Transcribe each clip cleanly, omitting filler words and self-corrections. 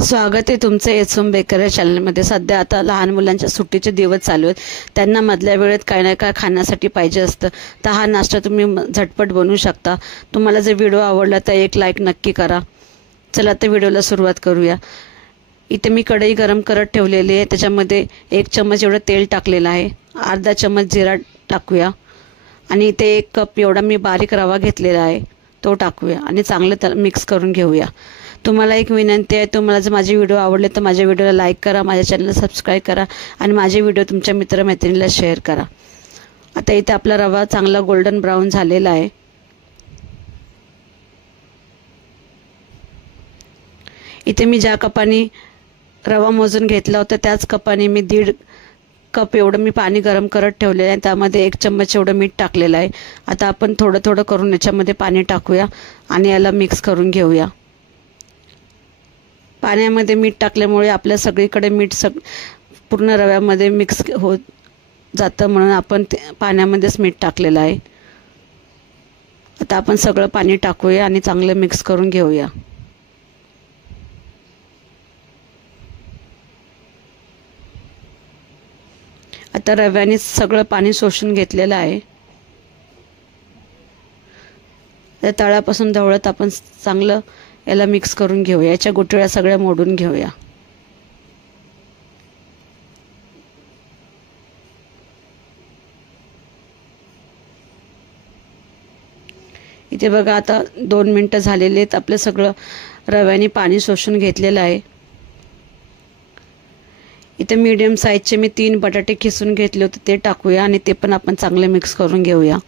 स्वागत आहे तुमचं एसएम बेकर या चॅनलमध्ये। सध्या आता लहान मुलांच्या सुट्टीचे दिवस चालू आहेत, त्यांना मधल्या वेळेत काय ना काय खाण्यासाठी पाहिजे असतं, तर हा नाश्ता तुम्ही झटपट बनवू शकता। तुम्हाला जर व्हिडिओ आवडला तर एक लाईक नक्की करा। चला तर व्हिडिओला सुरुवात करूया। इथे मी कढई गरम करत ठेवलेली आहे, त्याच्यामध्ये 1 चम्मच एवढं तेल टाकलेलं आहे, अर्धा चम्मच जिरा टाकूया आणि इथे 1 कप एवढा मी बारीक रवा घेतलेला आहे तो टाकूया आणि चांगलं मिक्स करून घेऊया। तुम्हाला एक विनंती आहे, तुम्हाला जर माझे व्हिडिओ आवडले तर माझ्या व्हिडिओला लाईक करा, माझ्या चॅनलला सबस्क्राईब करा आणि माझे व्हिडिओ तुमच्या मित्रमैत्रिणीला शेअर करा। आता इथे आपला रवा चांगला गोल्डन ब्राऊन झालेला आहे। इथे मी ज्या कपाने रवा मोजून घेतला होता त्याच कपाने मी 1.5 कप एवढं मी पाणी गरम करत ठेवलेलं आहे, त्यामध्ये 1 चम्मच एवढं मीठ टाकलेलं आहे। आता आपण थोडं थोडं करून याच्यामध्ये पाणी टाकूया आणि याला मिक्स करून घेऊया। पाण्यामध्ये मीठ टाकल्यामुळे आपल्या सगळीकडे मीठ पूर्ण रव्यामध्ये मिक्स होत जातं, म्हणून आपण पाण्यामध्येच मीठ टाकलेलं आहे। आता आपण सगळं पाणी टाकूया आणि चांगलं मिक्स करून घेऊया। आता रव्याने सगळं पाणी शोषून घेतलेलं आहे। त्या तळापासून ढवळत आपण चांगलं याला मिक्स करून घेऊया, याच्या गुठळ्या सगळ्या मोडून घेऊया। इथे बघा आता 2 मिनिटं झालेले आहेत, आपलं सगळं रव्याने पाणी शोषून घेतलेलं आहे। इथे मीडियम साईजचे मी 3 बटाटे खिसून घेतले होते ते टाकूया आणि ते पण आपण चांगले मिक्स करून घेऊया।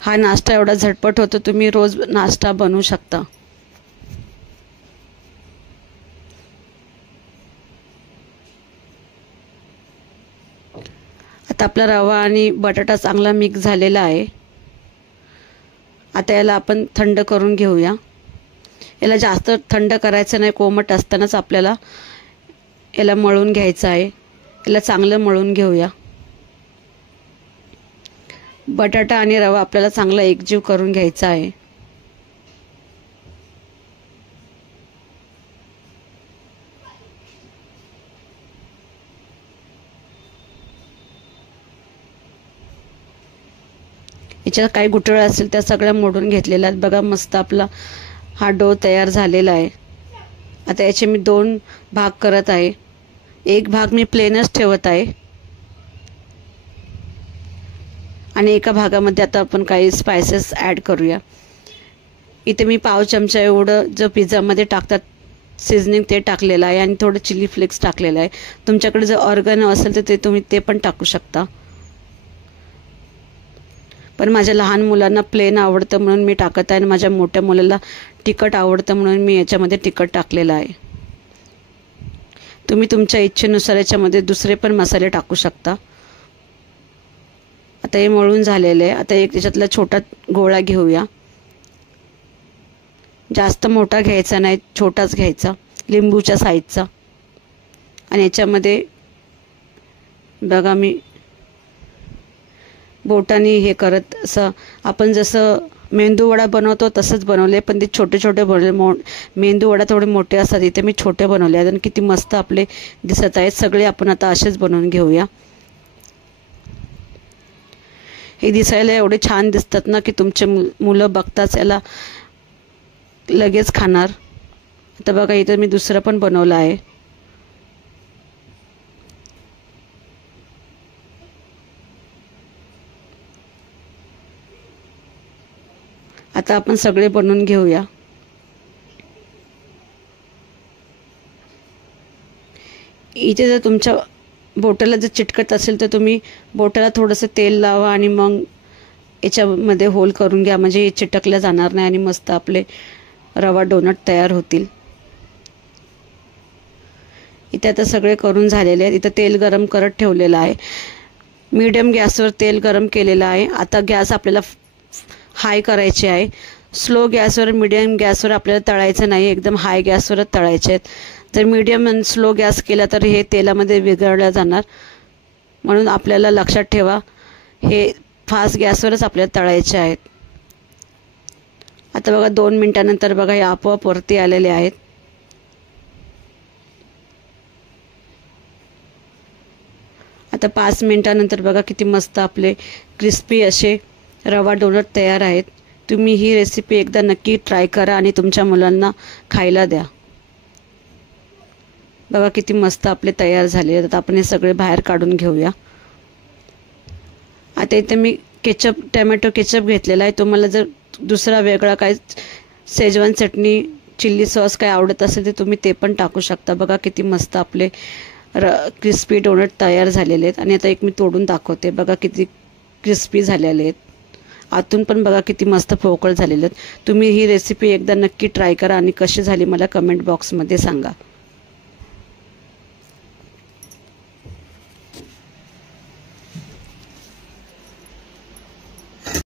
हा नाश्ता एवढा झटपट होतो, तुम्ही रोज नाश्ता बनवू शकता। आता आपला रवा आणि बटाटा चांगला मिक्स झालेला आहे। आता याला आपण थंड करून घेऊया। याला जास्त थंड करायचं नाही, कोमट असतानाच आपल्याला याला मळून घ्यायचं आहे। याला चांगलं मळून घेऊया। बटाटा आणि रवा आपल्याला चांगला एकजीव करून घ्यायचा आहे। याच्यात काही गुठळ्या असतील त्या सगळ्या मोडून घेतलेल्या आहेत। बघा मस्त आपला हा डो तयार झालेला आहे। आता याचे मी 2 भाग करत आहे, एक भाग मी प्लेनच ठेवत आहे आणि एका भागामध्ये आता आपण काही स्पाइसेस ॲड करूया। इथे मी पाव चमचा एवढं जो पिझ्झामध्ये टाकतात सीझनिंग ते टाकलेलं आहे आणि थोडं चिली फ्लेक्स टाकलेलं आहे। तुमच्याकडे जर ऑर्गॅनो असेल तर तुम्ही ते पण टाकू शकता, पण माझ्या लहान मुलांना प्लेन आवडतं म्हणून मी टाकत आहे आणि माझ्या मोठ्या मुलाला तिखट आवडतं म्हणून मी याच्यामध्ये तिखट टाकलेलं आहे। तुम्ही तुमच्या इच्छेनुसार याच्यामध्ये दुसरे पण मसाले टाकू शकता। आता हे मळून झालेलं आहे। आता एक त्याच्यातला छोटा गोळा घेऊया, जास्त मोठा घ्यायचा नाही, छोटाच घ्यायचा, लिंबूच्या साईजचा, आणि याच्यामध्ये बघा मी बोटाने हे करत असं आपण जसं मेंदू वडा बनवतो तसंच बनवले, पण ते छोटे छोटे बनवले। मेंदू वडा थोडे मोठे असतात, इथे मी छोटे बनवले आहेत आणि किती मस्त आपले दिसत आहेत। सगळे आपण आता असेच बनवून घेऊया। हे दिसायला एवढे छान दिसतात ना की तुमचे मुलं बघताच याला लगेच खाणार। आता बघा इथे मी दुसरं पण बनवलं आहे। आता आपण सगळे बनवून घेऊया। इथे जर तुमच्या बोटाला जर चिटकत असेल तर तुम्ही बोटाला थोडंसं तेल लावा आणि मग याच्यामध्ये होल करून घ्या, म्हणजे हे चिटकल्या जाणार नाही आणि मस्त आपले रवा डोनट तयार होतील। इथे आता सगळे करून झालेले आहेत। इथं तेल गरम करत ठेवलेलं आहे, मीडियम गॅसवर तेल गरम केलेलं आहे। आता गॅस आपल्याला हाय करायचे आहे, स्लो गॅसवर मीडियम गॅसवर आपल्याला तळायचं नाही, एकदम हाय गॅसवरच तळायचे आहेत। जर मीडियम आणि स्लो गॅस केला तर हे तेलामध्ये विरघळल्या जाणार, म्हणून आपल्याला लक्षात ठेवा हे फास्ट गॅसवरच आपल्याला तळायचे आहेत. आता बघा 2 मिनिटानंतर बघा हे आपोआप वरती आलेले आहेत. आता 5 मिनिटानंतर बघा किती मस्त आपले क्रिस्पी असे रवा डोनट तयार आहेत. तुम्ही ही रेसिपी एकदा नक्की ट्राय करा आणि तुमच्या मुलांना खायला द्या. बघा किती मस्त आपले तयार झाले आहेत. आता आपण हे सगळे बाहेर काढून घेऊया. आता इथे मी टमॅटो केचप घेतलेला आहे. तुम्हाला जर दुसरा वेगळा काय शेजवान चटणी, चिल्ली सॉस काय आवडत असेल तर तुम्ही ते पण टाकू शकता. बघा किती मस्त आपले क्रिस्पी डोनट तयार झालेले आहेत. आणि आता एक मी तोडून दाखवते. बघा किती क्रिस्पी झालेले आहेत. आतून पण बघा किती मस्त पोकळ झालेले आहेत. तुम्ही ही रेसिपी एकदा नक्की ट्राय करा आणि कशी झाली मला कमेंट बॉक्समध्ये सांगा.